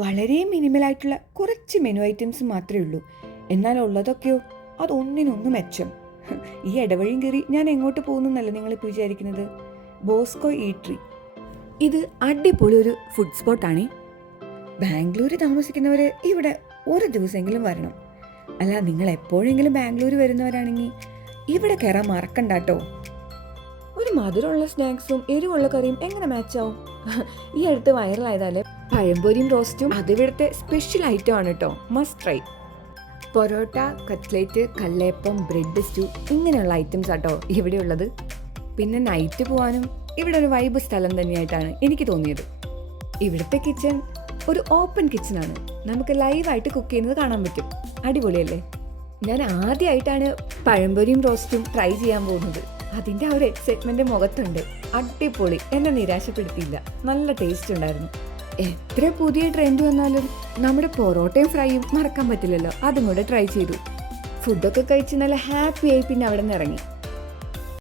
വളരെ മിനിമലായിട്ടുള്ള കുറച്ച് menu items മാത്രമേ ഉള്ളൂ. എന്നാൽ ഉള്ളതൊക്കെയോ അതൊന്നിനൊന്ന് മെച്ചം. ഈ ഇടവഴിയും കയറി ഞാൻ എങ്ങോട്ട് പോകുന്നല്ല നിങ്ങളിപ്പോൾ വിചാരിക്കുന്നത്. ബോസ്കോ ഈട്രി. ഇത് അടിപൊളി ഒരു ഫുഡ് സ്പോട്ടാണ്. ബാംഗ്ലൂർ താമസിക്കുന്നവർ ഇവിടെ ഒരു ദിവസമെങ്കിലും വരണം. അല്ല, നിങ്ങൾ എപ്പോഴെങ്കിലും ബാംഗ്ലൂർ വരുന്നവരാണെങ്കിൽ ഇവിടെ കയറാൻ മറക്കണ്ട കേട്ടോ. ഒരു മധുരമുള്ള സ്നാക്സും എരിവുള്ള കറിയും എങ്ങനെ മാച്ചാവും? ഈ അടുത്ത് വൈറലായതാലേ പഴംപൊരിയും റോസ്റ്റും അതിവിടുത്തെ സ്പെഷ്യൽ ഐറ്റം ആണ് കേട്ടോ. Must try. Parotta, cutlet, kallappam, bread stew ഇങ്ങനെയുള്ള ഐറ്റംസ് ആട്ടോ ഇവിടെ ഉള്ളത്. പിന്നെ നൈറ്റ് പോകാനും ഇവിടെ ഒരു വൈബ് സ്ഥലം തന്നെയായിട്ടാണ് എനിക്ക് തോന്നിയത്. ഇവിടുത്തെ കിച്ചൺ ഒരു ഓപ്പൺ കിച്ചണാണ്. നമുക്ക് ലൈവായിട്ട് കുക്ക് ചെയ്യുന്നത് കാണാൻ പറ്റും. അടിപൊളിയല്ലേ? ഞാൻ ആദ്യമായിട്ടാണ് പഴംപൊരിയും റോസ്റ്റും ട്രൈ ചെയ്യാൻ പോകുന്നത്. അതിൻ്റെ ആ ഒരു എക്സൈറ്റ്മെന്റ് മുഖത്തുണ്ട്. അടിപൊളി, എന്നെ നിരാശപ്പെടുത്തിയില്ല. നല്ല ടേസ്റ്റ് ഉണ്ടായിരുന്നു. എത്ര പുതിയ ട്രെൻഡ് വന്നാലും നമ്മുടെ പൊറോട്ടയും ഫ്രൈയും മറക്കാൻ പറ്റില്ലല്ലോ. അതും കൂടെ ട്രൈ ചെയ്തു. ഫുഡൊക്കെ കഴിച്ച് നല്ല ഹാപ്പി ആയി പിന്നെ അവിടെ നിന്ന് ഇറങ്ങി.